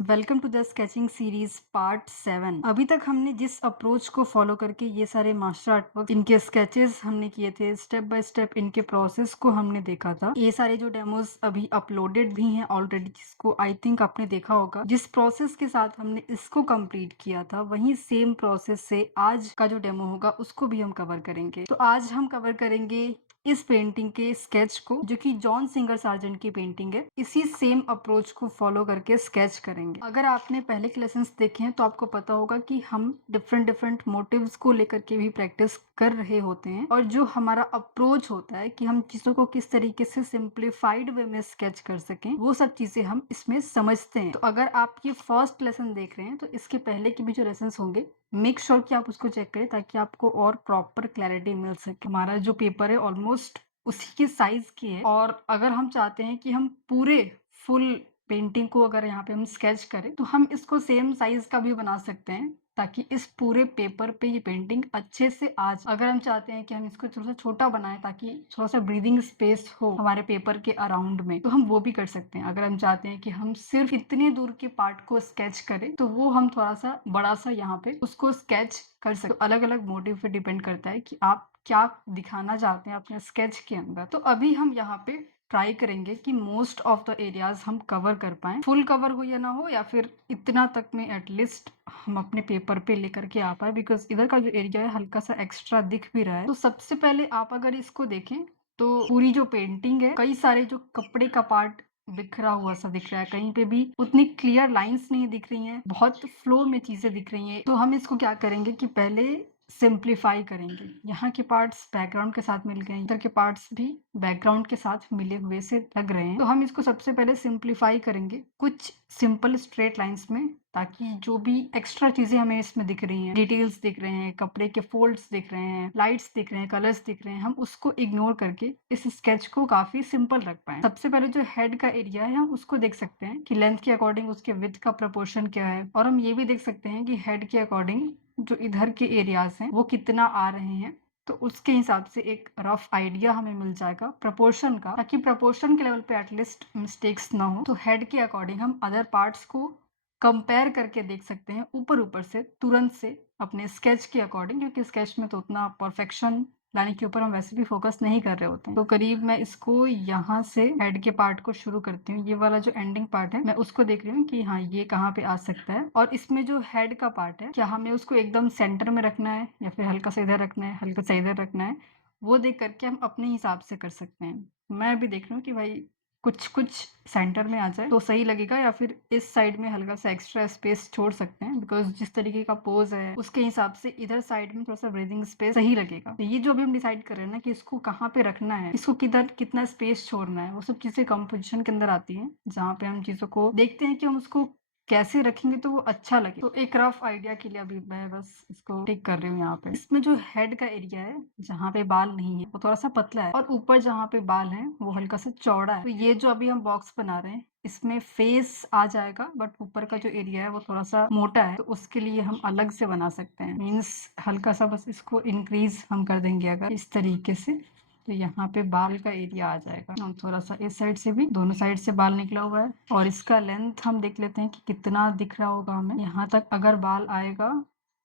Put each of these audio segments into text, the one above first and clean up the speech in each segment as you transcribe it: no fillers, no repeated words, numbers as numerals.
Welcome to the sketching series part 7। अभी तक हमने जिस अप्रोच को फॉलो करके ये सारे मास्टर आर्टवर्क इनके स्केचेस हमने किए थे, स्टेप बाय स्टेप इनके प्रोसेस को हमने देखा था। ये सारे जो डेमोज अभी अपलोडेड भी हैं ऑलरेडी, जिसको आई थिंक आपने देखा होगा। जिस प्रोसेस के साथ हमने इसको कंप्लीट किया था, वही सेम प्रोसेस से आज का जो डेमो होगा उसको भी हम कवर करेंगे। तो आज हम कवर करेंगे इस पेंटिंग के स्केच को, जो कि जॉन सिंगर सार्जेंट की पेंटिंग है। इसी सेम अप्रोच को फॉलो करके स्केच करेंगे। अगर आपने पहले के लेसन्स देखे हैं तो आपको पता होगा कि हम डिफरेंट डिफरेंट मोटिव्स को लेकर के भी प्रैक्टिस कर रहे होते हैं, और जो हमारा अप्रोच होता है कि हम चीजों को किस तरीके से सिंप्लीफाइड वे में स्केच कर सकें, वो सब चीजें हम इसमें समझते हैं। तो अगर आप ये फर्स्ट लेसन देख रहे हैं तो इसके पहले के भी जो लेसन होंगे, मेक श्योर कि आप उसको चेक करें ताकि आपको और प्रॉपर क्लैरिटी मिल सके। हमारा जो पेपर है ऑलमोस्ट उसी के साइज की है, और अगर हम चाहते हैं कि हम पूरे फुल पेंटिंग को अगर यहाँ पे हम स्केच करें तो हम इसको सेम साइज का भी बना सकते हैं, ताकि इस पूरे पेपर पे ये पेंटिंग अच्छे से आ जाए। अगर हम चाहते हैं कि हम इसको थोड़ा सा छोटा बनाएं ताकि थोड़ा सा ब्रीदिंग स्पेस हो हमारे पेपर के अराउंड में, तो हम वो भी कर सकते हैं। अगर हम चाहते हैं कि हम सिर्फ इतने दूर के पार्ट को स्केच करें तो वो हम थोड़ा सा बड़ा सा यहाँ पे उसको स्केच कर सकते। तो अलग अलग मोटिव पे डिपेंड करता है कि आप क्या दिखाना चाहते हैं अपने स्केच के अंदर। तो अभी हम यहाँ पे ट्राई करेंगे कि मोस्ट ऑफ द एरियाज हम कवर कर पाए, फुल कवर हो या ना हो, या फिर इतना तक में एटलीस्ट हम अपने पेपर पे लेकर के आ पाए, बिकॉज इधर का जो एरिया है हल्का सा एक्स्ट्रा दिख भी रहा है। तो सबसे पहले आप अगर इसको देखें तो पूरी जो पेंटिंग है, कई सारे जो कपड़े का पार्ट बिखरा हुआ सा दिख रहा है, कहीं पे भी उतनी क्लियर लाइंस नहीं दिख रही हैं, बहुत फ्लो में चीजें दिख रही हैं। तो हम इसको क्या करेंगे कि पहले सिंप्लीफाई करेंगे। यहाँ के पार्ट्स बैकग्राउंड के साथ मिल गए, इधर के पार्ट्स भी बैकग्राउंड के साथ मिले हुए से लग रहे हैं। तो हम इसको सबसे पहले सिंप्लीफाई करेंगे कुछ सिंपल स्ट्रेट लाइंस में, ताकि जो भी एक्स्ट्रा चीजें हमें इसमें दिख रही हैं, डिटेल्स दिख रहे हैं, कपड़े के फोल्ड्स दिख रहे हैं, लाइट्स दिख रहे हैं, कलर्स दिख रहे हैं, हम उसको इग्नोर करके इस स्केच को काफी सिंपल रख पाए। सबसे पहले जो हेड का एरिया है हम उसको देख सकते हैं कि लेंथ के अकॉर्डिंग उसके विड्थ का प्रोपोर्शन क्या है, और हम ये भी देख सकते हैं कि हेड के अकॉर्डिंग जो इधर के एरियाज हैं वो कितना आ रहे हैं। तो उसके हिसाब से एक रफ आइडिया हमें मिल जाएगा प्रपोर्शन का, ताकि प्रपोर्शन के लेवल पे एटलीस्ट मिस्टेक्स ना हो। तो हेड के अकॉर्डिंग हम अदर पार्ट्स को कंपेयर करके देख सकते हैं ऊपर ऊपर से, तुरंत से अपने स्केच के अकॉर्डिंग, क्योंकि स्केच में तो उतना परफेक्शन लाने के ऊपर हम वैसे भी फोकस नहीं कर रहे होते हैं। तो करीब मैं इसको यहाँ से हेड के पार्ट को शुरू करती हूँ। ये वाला जो एंडिंग पार्ट है मैं उसको देख रही हूँ कि हाँ ये कहाँ पे आ सकता है, और इसमें जो हेड का पार्ट है क्या हमें उसको एकदम सेंटर में रखना है या फिर हल्का सा इधर रखना है, हल्का सा इधर रखना है, वो देख करके हम अपने हिसाब से कर सकते हैं। मैं अभी देख रही हूँ कि भाई कुछ कुछ सेंटर में आ जाए तो सही लगेगा, या फिर इस साइड में हल्का सा एक्स्ट्रा स्पेस छोड़ सकते हैं, बिकॉज जिस तरीके का पोज है उसके हिसाब से इधर साइड में थोड़ा सा ब्रीदिंग स्पेस सही लगेगा। तो ये जो अभी हम डिसाइड कर रहे हैं ना कि इसको कहाँ पे रखना है, इसको किधर कितना स्पेस छोड़ना है, वो सब चीजें कंपोजिशन के अंदर आती है, जहाँ पे हम चीजों को देखते हैं कि हम उसको कैसे रखेंगे तो वो अच्छा लगे। तो एक रफ आइडिया के लिए अभी मैं बस इसको टिक कर रही हूँ यहाँ पे। इसमें जो हेड का एरिया है जहाँ पे बाल नहीं है वो थोड़ा सा पतला है, और ऊपर जहाँ पे बाल है वो हल्का सा चौड़ा है। तो ये जो अभी हम बॉक्स बना रहे हैं इसमें फेस आ जाएगा, बट ऊपर का जो एरिया है वो थोड़ा सा मोटा है, तो उसके लिए हम अलग से बना सकते हैं। मीन्स हल्का सा बस इसको इंक्रीज हम कर देंगे अगर इस तरीके से, तो यहाँ पे बाल का एरिया आ जाएगा। और थोड़ा सा इस साइड से भी, दोनों साइड से बाल निकला हुआ है, और इसका लेंथ हम देख लेते हैं कि कितना दिख रहा होगा हमें। यहाँ तक अगर बाल आएगा,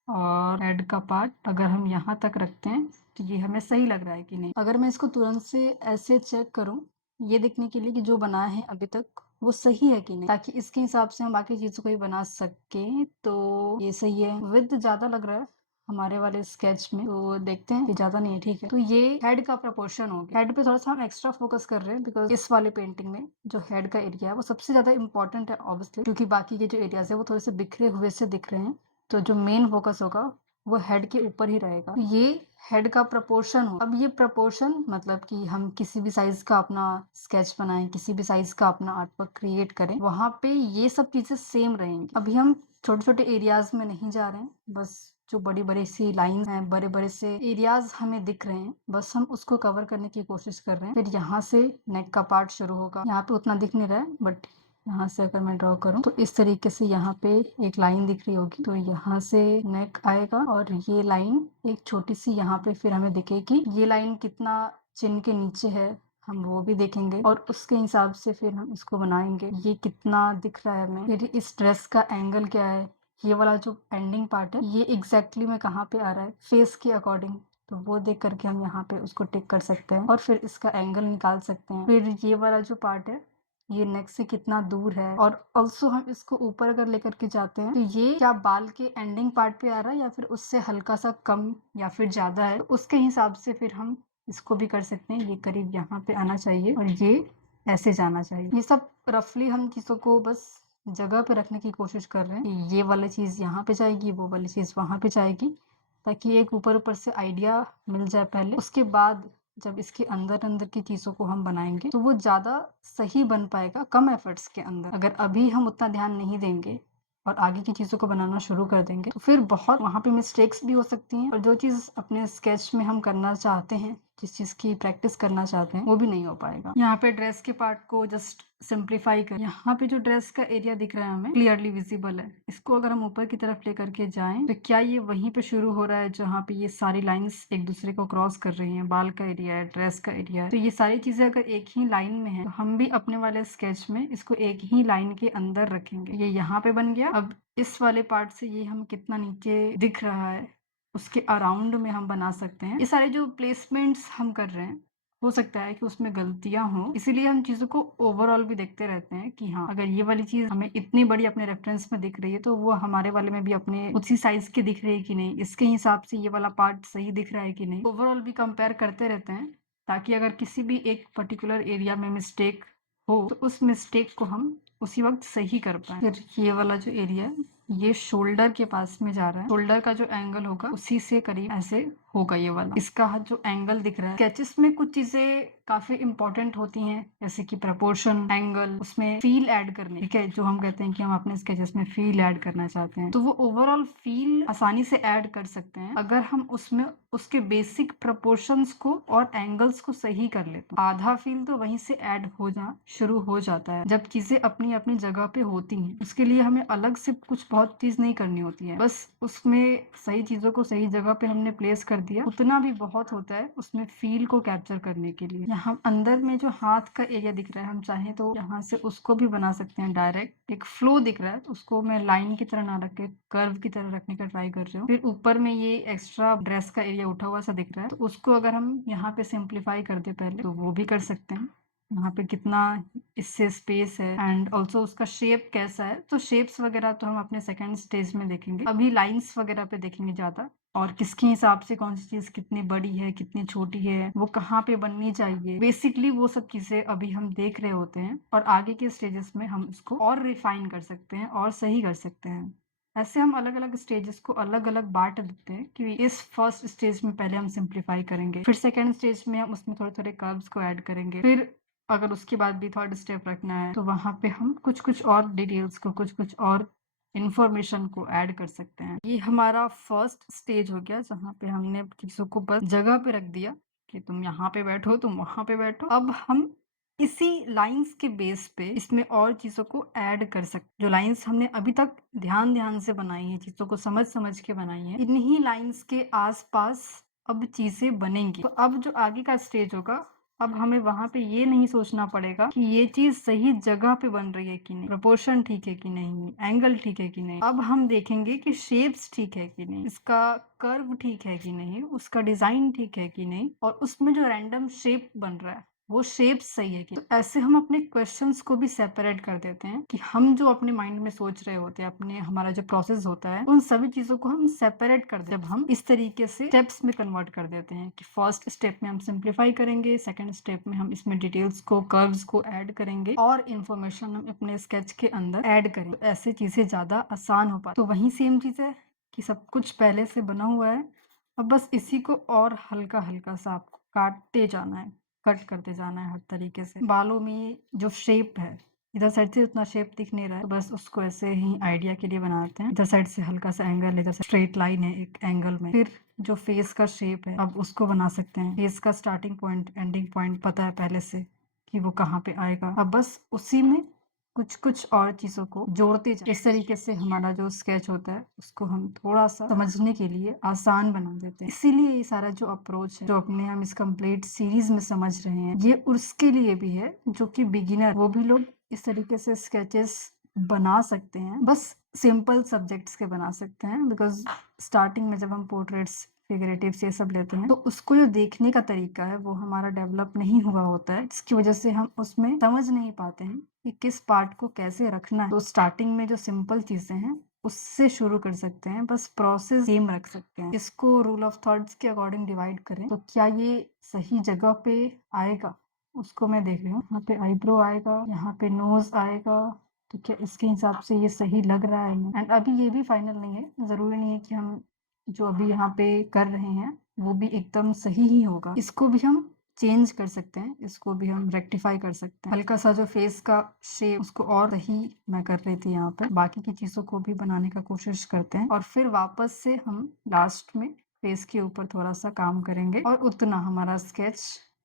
और हेड का पार्ट अगर हम यहाँ तक रखते हैं तो ये हमें सही लग रहा है कि नहीं। अगर मैं इसको तुरंत से ऐसे चेक करूँ ये देखने के लिए कि जो बना है अभी तक वो सही है कि नहीं, ताकि इसके हिसाब से हम बाकी चीजों को भी बना सके, तो ये सही है। विड्थ ज्यादा लग रहा है हमारे वाले स्केच में, तो देखते हैं, ये ज्यादा नहीं है, ठीक है। तो ये हेड का प्रपोर्शन हो गया। हेड पे थोड़ा सा हम एक्स्ट्रा फोकस कर रहे हैं, बिकॉज इस वाले पेंटिंग में जो हेड का एरिया है वो सबसे ज्यादा इंपॉर्टेंट है ऑब्वियसली, क्योंकि बाकी के जो एरियाज है वो थोड़े से बिखरे हुए से दिख रहे हैं। तो जो मेन फोकस होगा वो हेड के ऊपर ही रहेगा। तो ये हेड का प्रपोर्शन हो। अब ये प्रपोर्शन मतलब कि हम किसी भी साइज का अपना स्केच बनाएं, किसी भी साइज का अपना आर्टवर्क क्रिएट करें, वहां पे ये सब चीजें सेम रहेंगी। अभी हम छोटे छोटे एरियाज में नहीं जा रहे हैं, बस जो बड़ी बड़ी सी लाइंस हैं, बड़े बड़े से एरियाज हमें दिख रहे हैं, बस हम उसको कवर करने की कोशिश कर रहे हैं। फिर यहाँ से नेक का पार्ट शुरू होगा। यहाँ पे उतना दिख नहीं रहा है, बट यहाँ से अगर मैं ड्रॉ करूँ तो इस तरीके से यहाँ पे एक लाइन दिख रही होगी, तो यहाँ से नेक आएगा, और ये लाइन एक छोटी सी यहाँ पे फिर हमें दिखेगी। ये लाइन कितना चिन के नीचे है हम वो भी देखेंगे और उसके हिसाब से फिर हम इसको बनाएंगे। ये कितना दिख रहा है हमें, फिर इस ड्रेस का एंगल क्या है, ये वाला जो एंडिंग पार्ट है ये एग्जैक्टली में कहाँ पे आ रहा है फेस के अकॉर्डिंग, तो वो देख करके हम यहाँ पे उसको टिक कर सकते हैं और फिर इसका एंगल निकाल सकते हैं। फिर ये वाला जो पार्ट है ये नेक से कितना दूर है, और ऑल्सो हम इसको ऊपर अगर लेकर के जाते हैं तो ये क्या बाल के एंडिंग पार्ट पे आ रहा है या फिर उससे हल्का सा कम या फिर ज्यादा है, तो उसके हिसाब से फिर हम इसको भी कर सकते हैं। ये करीब यहाँ पे आना चाहिए और ये ऐसे जाना चाहिए। ये सब रफली हम चीजों को बस जगह पे रखने की कोशिश कर रहे हैं कि ये वाली चीज यहाँ पे जाएगी, वो वाली चीज वहां पे जाएगी, ताकि एक ऊपर ऊपर से आइडिया मिल जाए पहले। उसके बाद जब इसके अंदर अंदर की चीजों को हम बनाएंगे तो वो ज्यादा सही बन पाएगा कम एफर्ट्स के अंदर। अगर अभी हम उतना ध्यान नहीं देंगे और आगे की चीजों को बनाना शुरू कर देंगे तो फिर बहुत वहां पे मिस्टेक्स भी हो सकती हैं, और जो चीज अपने स्केच में हम करना चाहते हैं, जिस चीज की प्रैक्टिस करना चाहते हैं, वो भी नहीं हो पाएगा। यहाँ पे ड्रेस के पार्ट को जस्ट सिंप्लीफाई कर, यहाँ पे जो ड्रेस का एरिया दिख रहा है हमें क्लियरली विजिबल है। इसको अगर हम ऊपर की तरफ लेकर के जाएं तो क्या ये वहीं पे शुरू हो रहा है जहाँ पे ये सारी लाइंस एक दूसरे को क्रॉस कर रही हैं। बाल का एरिया है, ड्रेस का एरिया है, तो ये सारी चीजें अगर एक ही लाइन में है तो हम भी अपने वाले स्केच में इसको एक ही लाइन के अंदर रखेंगे। ये यहाँ पे बन गया। अब इस वाले पार्ट से ये हम कितना नीचे दिख रहा है उसके अराउंड में हम बना सकते हैं। ये सारे जो प्लेसमेंट्स हम कर रहे हैं हो सकता है कि उसमें गलतियां हो, इसीलिए हम चीजों को ओवरऑल भी देखते रहते हैं कि हाँ, अगर ये वाली चीज हमें इतनी बड़ी अपने रेफरेंस में दिख रही है तो वो हमारे वाले में भी अपने उसी साइज की दिख रही है कि नहीं, इसके हिसाब से ये वाला पार्ट सही दिख रहा है कि नहीं। ओवरऑल भी कंपेयर करते रहते हैं ताकि अगर किसी भी एक पर्टिकुलर एरिया में मिस्टेक हो तो उस मिस्टेक को हम उसी वक्त सही कर पाए। फिर ये वाला जो एरिया है ये शोल्डर के पास में जा रहा है, शोल्डर का जो एंगल होगा उसी से करीब ऐसे होगा ये वाला। इसका जो एंगल दिख रहा है, स्केचेस में कुछ चीजें काफी इंपॉर्टेंट होती हैं जैसे कि प्रपोर्शन, एंगल, उसमें फील ऐड करने, ठीक है, जो हम कहते हैं कि हम अपने स्केचेस में फील ऐड करना चाहते हैं, तो वो ओवरऑल फील आसानी से ऐड कर सकते हैं अगर हम उसमें उसके बेसिक प्रपोर्शंस को और एंगल्स को सही कर ले। तो आधा फील तो वहीं से ऐड हो जा शुरू हो जाता है जब चीजें अपनी अपनी जगह पे होती हैं। उसके लिए हमें अलग से कुछ बहुत चीज नहीं करनी होती है, बस उसमें सही चीजों को सही जगह पे हमने प्लेस कर दिया, उतना भी बहुत होता है उसमें फील को कैप्चर करने के लिए। यहाँ अंदर में जो हाथ का एरिया दिख रहा है, हम चाहें तो यहाँ से उसको भी बना सकते हैं। डायरेक्ट एक फ्लो दिख रहा है तो उसको मैं लाइन की तरह ना रख के कर्व की तरह रखने का ट्राई कर रही हूँ। फिर ऊपर में ये एक्स्ट्रा ड्रेस का एरिया उठा हुआ सा दिख रहा है, तो उसको अगर हम यहाँ पे सिंप्लीफाई कर दे पहले तो वो भी कर सकते हैं। यहाँ पे कितना इससे स्पेस है एंड ऑल्सो उसका शेप कैसा है, तो शेप्स वगैरह तो हम अपने सेकंड स्टेज में देखेंगे। अभी लाइंस वगैरह पे देखेंगे ज्यादा, और किसके हिसाब से कौन सी चीज कितनी बड़ी है, कितनी छोटी है, वो कहाँ पे बननी चाहिए, बेसिकली वो सब चीजें अभी हम देख रहे होते हैं, और आगे के स्टेजेस में हम इसको और रिफाइन कर सकते हैं और सही कर सकते हैं। ऐसे हम अलग अलग स्टेजेस को अलग अलग बांट देते हैं कि इस फर्स्ट स्टेज में पहले हम सिंप्लीफाई करेंगे, फिर सेकंड स्टेज में हम उसमें थोड़े थोड़े कर्व्स को ऐड करेंगे, फिर अगर उसके बाद भी थर्ड स्टेप रखना है तो वहां पे हम कुछ कुछ और डिटेल्स को, कुछ कुछ और इंफॉर्मेशन को ऐड कर सकते हैं। ये हमारा फर्स्ट स्टेज हो गया जहाँ पे हमने चीजों को बस जगह पे रख दिया कि तुम यहाँ पे बैठो, तुम वहां पे बैठो। अब हम इसी लाइंस के बेस पे इसमें और चीजों को ऐड कर सकते। जो लाइंस हमने अभी तक ध्यान ध्यान से बनाई है, चीजों को समझ समझ के बनाई है, इन्हीं लाइंस के आसपास अब चीजें बनेंगी। तो अब जो आगे का स्टेज होगा, अब हमें वहां पे ये नहीं सोचना पड़ेगा कि ये चीज सही जगह पे बन रही है कि नहीं, प्रोपोर्शन ठीक है कि नहीं, एंगल ठीक है कि नहीं। अब हम देखेंगे कि शेप्स ठीक है कि नहीं, इसका कर्व ठीक है कि नहीं, उसका डिजाइन ठीक है कि नहीं, और उसमें जो रैंडम शेप बन रहा है वो शेप सही है कि। तो ऐसे हम अपने क्वेश्चंस को भी सेपरेट कर देते हैं कि हम जो अपने माइंड में सोच रहे होते हैं, अपने हमारा जो प्रोसेस होता है, उन सभी चीजों को हम सेपरेट कर देते हैं। जब हम इस तरीके से स्टेप्स में कन्वर्ट कर देते हैं कि फर्स्ट स्टेप में हम सिंप्लीफाई करेंगे, सेकंड स्टेप में हम इसमें डिटेल्स को, कर्व्स को ऐड करेंगे और इन्फॉर्मेशन हम अपने स्केच के अंदर ऐड करेंगे, तो ऐसे चीजें ज्यादा आसान हो पाती। तो वही सेम चीज है कि सब कुछ पहले से बना हुआ है, अब बस इसी को और हल्का हल्का सा आपको काटते जाना है, कट करते जाना है हर तरीके से। बालों में जो शेप है, इधर साइड से उतना शेप दिख नहीं रहा है, तो बस उसको ऐसे ही आइडिया के लिए बनाते हैं। इधर साइड से हल्का सा एंगल, इधर से स्ट्रेट लाइन है एक एंगल में। फिर जो फेस का शेप है अब उसको बना सकते हैं। फेस का स्टार्टिंग पॉइंट, एंडिंग पॉइंट पता है पहले से कि वो कहाँ पे आएगा। अब बस उसी में कुछ और चीज़ों को जोड़ते जाएँ। इस तरीके से हमारा जो स्केच होता है उसको हम थोड़ा-सा समझने के लिए आसान बना देते हैं। इसीलिए ये सारा जो अप्रोच है, जो अपने हम इस कंप्लीट सीरीज़ में समझ रहे हैं, ये उसके लिए भी है जो कि बिगिनर, वो भी लोग इस तरीके से स्केचेस बना सकते हैं। बस सिंपल सब्जेक्ट्स के बना सकते हैं, बिकॉज़ स्टार्टिंग में जब हम पोर्ट्रेट्स, फिगरेटिव्स ये सब लेते हैं तो उसको जो देखने का तरीका है वो हमारा डेवलप नहीं हुआ होता है, जिसकी वजह से हम उसमें समझ नहीं पाते हैं कि किस पार्ट को कैसे रखना है। तो स्टार्टिंग में जो सिंपल चीजें हैं उससे शुरू कर सकते हैं, बस प्रोसेस सेम रख सकते हैं। इसको रूल ऑफ थर्ड्स के अकॉर्डिंग डिवाइड करें तो क्या ये सही जगह पे आएगा, उसको मैं देख रही हूँ। यहाँ पे आईब्रो आएगा, यहाँ पे नोज आएगा, तो क्या इसके हिसाब से ये सही लग रहा है? एंड अभी ये भी फाइनल नहीं है, जरूरी नहीं है कि हम जो अभी यहाँ पे कर रहे हैं वो भी एकदम सही ही होगा। इसको भी हम चेंज कर सकते हैं, इसको भी हम रेक्टिफाई कर सकते हैं। हल्का सा जो फेस का शेप उसको और सही मैं कर रही थी यहाँ पे, बाकी की चीजों को भी बनाने का कोशिश करते हैं और फिर वापस से हम लास्ट में फेस के ऊपर थोड़ा सा काम करेंगे और उतना हमारा स्केच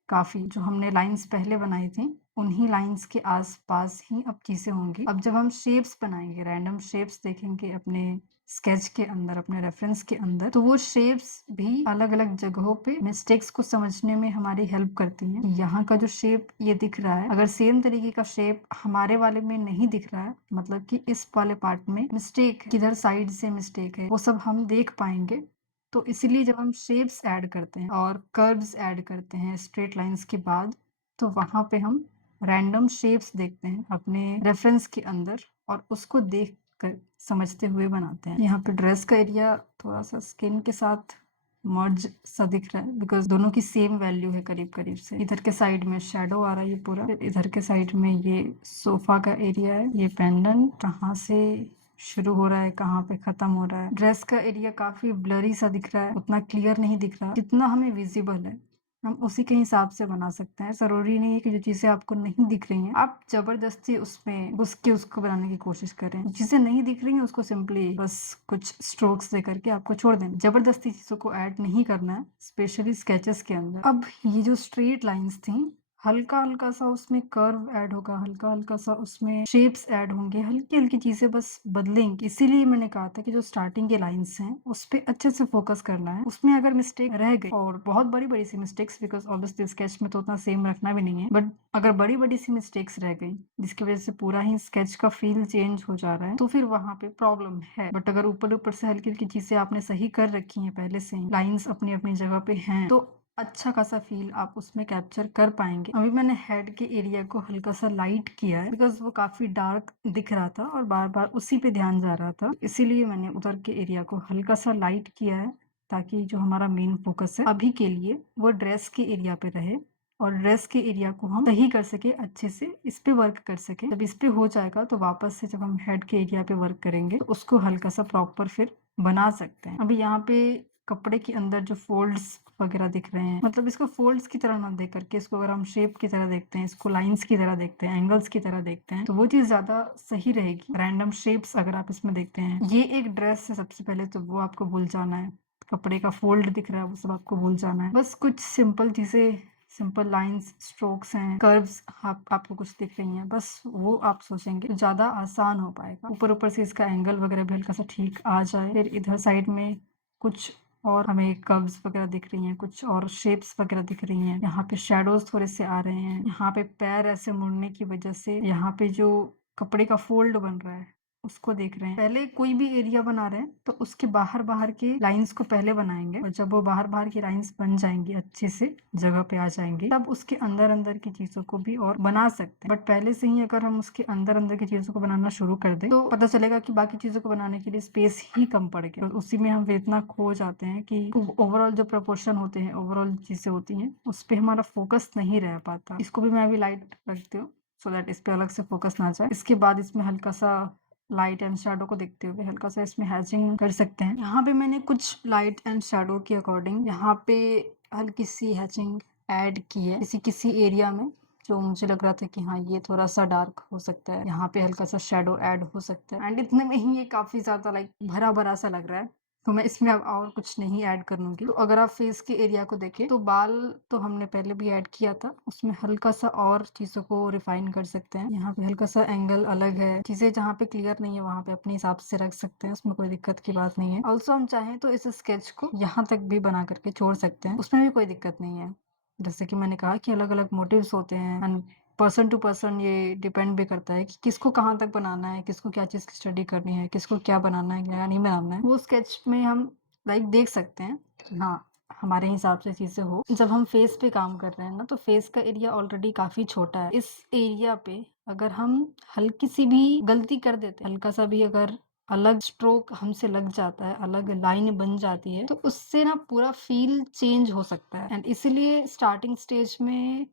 काफी, जो हमने लाइंस पहले बनाई थी उन्हीं लाइंस के आसपास ही अब चीजें होंगी। अब जब हम शेप्स बनाएंगे, रैंडम शेप्स देखेंगे अपने स्केच के अंदर, अपने रेफरेंस के अंदर, तो वो शेप्स भी अलग अलग जगहों पे मिस्टेक्स को समझने में हमारी हेल्प करती हैं। यहाँ का जो शेप ये दिख रहा है, अगर सेम तरीके का शेप हमारे वाले में नहीं दिख रहा है, मतलब कि इस वाले पार्ट में मिस्टेक, किधर साइड से मिस्टेक है, वो सब हम देख पाएंगे। तो इसलिए जब हम शेप्स ऐड करते हैं और कर्व्स ऐड करते हैं स्ट्रेट लाइंस के बाद, तो वहां पे हम रैंडम शेप्स देखते हैं अपने रेफरेंस के अंदर और उसको देख कर समझते हुए बनाते हैं। यहाँ पे ड्रेस का एरिया थोड़ा सा स्किन के साथ मर्ज सा दिख रहा है, बिकॉज दोनों की सेम वैल्यू है करीब करीब से। इधर के साइड में शेडो आ रहा है ये पूरा, फिर इधर के साइड में ये सोफा का एरिया है। ये पेंडेंट कहाँ से शुरू हो रहा है, कहाँ पे खत्म हो रहा है। ड्रेस का एरिया काफी ब्लरी सा दिख रहा है, उतना क्लियर नहीं दिख रहा। जितना हमें विजिबल है हम उसी के हिसाब से बना सकते हैं। जरूरी नहीं है कि जो चीजें आपको नहीं दिख रही हैं आप जबरदस्ती उसमें उसको बनाने की कोशिश करें। जो चीजें नहीं दिख रही हैं उसको सिंपली बस कुछ स्ट्रोक्स दे करके आपको छोड़ देना, जबरदस्ती चीजों को ऐड नहीं करना है, स्पेशली स्केचेस के अंदर। अब ये जो स्ट्रेट लाइंस थी, हल्का हल्का सा उसमें कर्व ऐड होगा, हल्का हल्का सा उसमें शेप्स ऐड होंगे, हल्की हल्की चीजें बस बदलेंगी। इसीलिए मैंने कहा था कि जो स्टार्टिंग के लाइंस हैं उस पे अच्छे से फोकस करना है। उसमें अगर मिस्टेक रह गई, और बहुत बड़ी बड़ी सी मिस्टेक्स, बिकॉज ऑब्वियसली स्केच में तो उतना सेम रखना भी नहीं है, बट अगर बड़ी बड़ी सी मिस्टेक्स रह गई जिसकी वजह से पूरा ही स्केच का फील चेंज हो जा रहा है, तो फिर वहां पे प्रॉब्लम है। बट अगर ऊपर ऊपर से हल्की हल्की चीजें आपने सही कर रखी है पहले से, लाइन्स अपनी अपनी जगह पे हैं, तो अच्छा खासा फील आप उसमें कैप्चर कर पाएंगे। अभी मैंने हेड के एरिया को हल्का सा लाइट किया है, बिकॉज वो काफी डार्क दिख रहा था और बार बार उसी पे ध्यान जा रहा था, इसीलिए मैंने उधर के एरिया को हल्का सा लाइट किया है, ताकि जो हमारा मेन फोकस है अभी के लिए वो ड्रेस के एरिया पे रहे और ड्रेस के एरिया को हम सही कर सके, अच्छे से इस पे वर्क कर सके। जब इस पे हो जाएगा तो वापस से जब हम हेड के एरिया पे वर्क करेंगे तो उसको हल्का सा प्रॉपर फिर बना सकते हैं। अभी यहाँ पे कपड़े के अंदर जो फोल्ड्स वगैरह दिख रहे हैं, मतलब इसको फोल्ड्स की तरह ना देख करके इसको अगर हम शेप की तरह देखते हैं, इसको लाइंस की तरह देखते हैं, एंगल्स की तरह देखते हैं, तो वो चीज ज्यादा सही रहेगी। रैंडम शेप्स अगर आप इसमें देखते हैं, ये एक ड्रेस है सबसे पहले, तो वो आपको भूल जाना है। कपड़े का फोल्ड दिख रहा है वो सब आपको भूल जाना है। बस कुछ सिंपल चीजें, सिंपल लाइंस, स्ट्रोक्स हैं, कर्व्स आपको कुछ दिख रही हैं, बस वो आप सोचेंगे तो ज्यादा आसान हो पाएगा। ऊपर ऊपर से इसका एंगल वगैरह भी हल्का सा ठीक आ जाए। फिर इधर साइड में कुछ और हमें कर्व्स वगैरह दिख रही हैं, कुछ और शेप्स वगैरह दिख रही हैं। यहाँ पे शेडोज थोड़े से आ रहे हैं, यहाँ पे पैर ऐसे मुड़ने की वजह से यहाँ पे जो कपड़े का फोल्ड बन रहा है उसको देख रहे हैं। पहले कोई भी एरिया बना रहे हैं तो उसके बाहर बाहर के लाइंस को पहले बनाएंगे, और जब वो बाहर बाहर की लाइंस बन जाएंगी, अच्छे से जगह पे आ जाएंगी, तब उसके अंदर अंदर की चीजों को भी और बना सकते हैं। बट पहले से ही अगर हम उसके अंदर अंदर की चीजों को बनाना शुरू कर दें तो पता चलेगा कि बाकी चीजों को बनाने के लिए स्पेस ही कम पड़ गया, तो उसी में हम फिर इतना खो जाते हैं कि ओवरऑल जो प्रपोर्शन होते हैं, ओवरऑल चीजें होती हैं, उस पर हमारा फोकस नहीं रह पाता। इसको भी मैं अभी लाइट रखती हूँ सो दैट इस पे अलग से फोकस ना जाए। इसके बाद इसमें हल्का सा लाइट एंड शैडो को देखते हुए हल्का सा इसमें हैचिंग कर सकते हैं। यहाँ पे मैंने कुछ लाइट एंड शैडो के अकॉर्डिंग यहाँ पे हल्की सी हैचिंग ऐड की है किसी किसी एरिया में, जो मुझे लग रहा था कि हाँ ये थोड़ा सा डार्क हो सकता है, यहाँ पे हल्का सा शैडो ऐड हो सकता है। एंड इतने में ही ये काफी ज्यादा लाइक भरा भरा सा लग रहा है, तो मैं इसमें अब और कुछ नहीं ऐड करूँगी। तो अगर आप फेस के एरिया को देखें तो बाल तो हमने पहले भी ऐड किया था, उसमें हल्का-सा और चीज़ों को रिफाइन कर सकते हैं। यहाँ पे हल्का-सा एंगल अलग है, चीज़ें जहाँ पे क्लियर नहीं है वहाँ पे अपने हिसाब से रख सकते हैं, उसमें कोई दिक्कत की बात नहीं है। ऑल्सो हम चाहें तो इस स्केच को यहाँ तक भी बना करके छोड़ सकते हैं, उसमें भी कोई दिक्कत नहीं है। जैसे कि मैंने कहा कि अलग-अलग मोटिव्स होते हैं एंड पर्सन टू पर्सन ये डिपेंड भी करता है कि किसको कहाँ तक बनाना है, किसको क्या चीज़ की स्टडी करनी है, किसको क्या बनाना है, क्या नहीं बनाना है। वो स्केच में हम देख सकते हैं कि हाँ, हमारे हिसाब से चीज़ें हो। जब हम फेस पे काम कर रहे हैं ना, तो फेस का एरिया ऑलरेडी काफ़ी छोटा है। इस एरिया पे अगर हम हल्की-सी भी गलती कर देते हैं, हल्का-सा भी अगर अलग स्ट्रोक हमसे लग जाता है, अलग लाइन बन जाती है, तो उससे ना पूरा फ़ील चेंज हो सकता है एंड इसीलिए स्टार्टिंग स्टेज में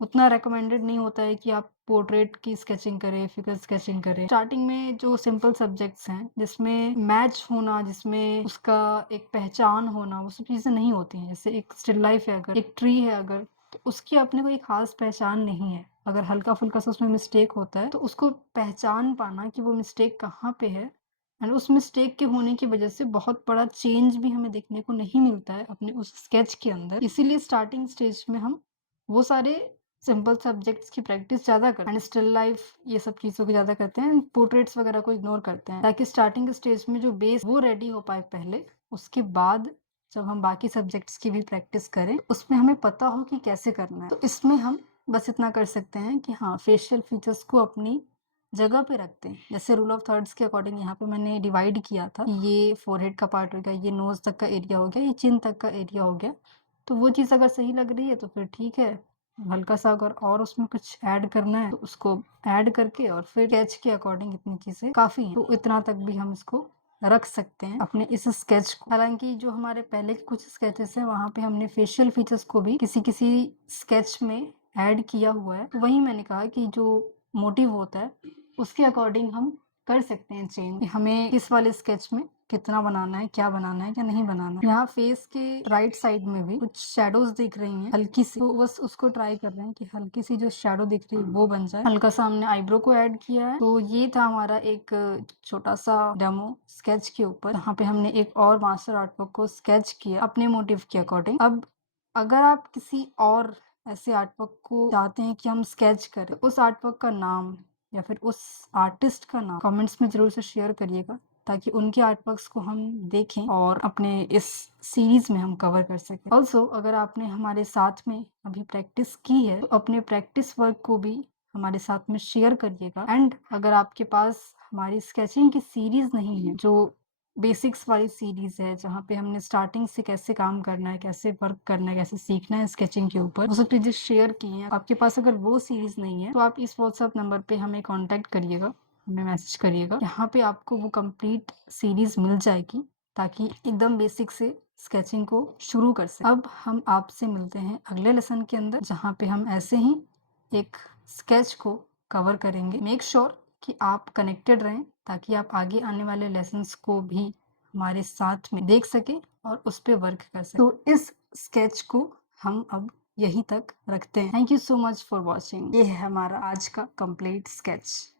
उतना रिकमेंडेड नहीं होता है कि आप पोर्ट्रेट की स्केचिंग करें, फिगर स्केचिंग करें। स्टार्टिंग में जो सिंपल सब्जेक्ट्स हैं, जिसमें मैच होना, जिसमें उसका एक पहचान होना, वो सब चीज़ें नहीं होती हैं। जैसे एक स्टिल लाइफ है अगर, एक ट्री है अगर, तो उसकी अपने कोई ख़ास पहचान नहीं है। अगर हल्का-फुल्का सा उसमें मिस्टेक होता है, तो उसको पहचान पाना कि वो मिस्टेक कहाँ पे है एंड उस मिस्टेक के होने की वजह से बहुत बड़ा चेंज भी हमें देखने को नहीं मिलता है अपने उस स्केच के अंदर। इसीलिए स्टार्टिंग स्टेज में हम वो सारे सिंपल सब्जेक्ट्स की प्रैक्टिस ज़्यादा करते हैं एंड स्टिल लाइफ ये सब चीज़ों की ज़्यादा करते हैं, पोर्ट्रेट्स वगैरह को इग्नोर करते हैं ताकि स्टार्टिंग स्टेज में जो बेस वो रेडी हो पाए पहले, उसके बाद जब हम बाकी सब्जेक्ट्स की भी प्रैक्टिस करें, उसमें हमें पता हो कि कैसे करना है। तो इसमें हम बस इतना कर सकते हैं कि हाँ, फेशियल फीचर्स को अपनी जगह पे रखते हैं। जैसे रूल ऑफ थर्ड्स के अकॉर्डिंग यहाँ पे मैंने डिवाइड किया था, ये फोरहेड का पार्ट हो गया, ये नोज़ तक का एरिया हो गया, ये चिन तक का एरिया हो गया। तो वो चीज़ अगर सही लग रही है तो फिर ठीक है। हल्का-सा अगर और उसमें कुछ ऐड करना है तो उसको ऐड करके और फिर स्केच के अकॉर्डिंग इतनी चीज़ें काफ़ी हैं। तो इतना तक भी हम इसको रख सकते हैं अपने इस स्केच को। हालाँकि जो हमारे पहले के कुछ स्केचेस हैं वहाँ पे हमने फेशियल फीचर्स को भी किसी-किसी स्केच में ऐड किया हुआ है। वही मैंने कहा कि जो मोटिव होता है उसके अकॉर्डिंग हम कर सकते हैं चेंज कि हमें किस वाले स्केच में कितना बनाना है, क्या बनाना है, क्या नहीं बनाना है। यहाँ फेस के राइट साइड में भी कुछ शैडोज दिख रही हैं हल्की सी, तो बस उसको ट्राई कर रहे हैं कि हल्की सी जो शैडो दिख रही है वो बन जाए। हल्का सा हमने आईब्रो को ऐड किया है। तो ये था हमारा एक छोटा सा डेमो स्केच के ऊपर, जहाँ पे हमने एक और मास्टर आर्टवर्क को स्केच किया अपने मोटिव के अकॉर्डिंग। अब अगर आप किसी और ऐसे आर्टवर्क को चाहते हैं कि हम स्केच करें, तो उस आर्टवर्क का नाम या फिर उस आर्टिस्ट का नाम कमेंट्स में ज़रूर से शेयर करिएगा, ताकि उनके आर्टवर्क्स को हम देखें और अपने इस सीरीज़ में हम कवर कर सकें। ऑल्सो अगर आपने हमारे साथ में अभी प्रैक्टिस की है, तो अपने प्रैक्टिस वर्क को भी हमारे साथ में शेयर करिएगा एंड अगर आपके पास हमारी स्केचिंग की सीरीज़ नहीं है, जो बेसिक्स वाली सीरीज़ है, जहाँ पे हमने स्टार्टिंग से कैसे काम करना है, कैसे वर्क करना है, कैसे सीखना है स्केचिंग के ऊपर, वो सब चीज़ें शेयर की हैं। आपके पास अगर वो सीरीज़ नहीं है, तो आप इस व्हाट्सएप नंबर पे हमें कॉन्टैक्ट करिएगा, हमें मैसेज करिएगा। यहाँ पे आपको वो कंप्लीट सीरीज़ मिल जाएगी, ताकि एकदम बेसिक से स्केचिंग को शुरू कर सकें। अब हम आपसे मिलते हैं अगले लेसन के अंदर, जहाँ पे हम ऐसे ही एक स्केच को कवर करेंगे। मेक श्योर कि आप कनेक्टेड रहें, ताकि आप आगे आने वाले लेसन्स को भी हमारे साथ में देख सकें और उस पे वर्क कर सकें। तो इस स्केच को हम अब यहीं तक रखते हैं। Thank you so much for watching. ये है हमारा आज का कंप्लीट स्केच।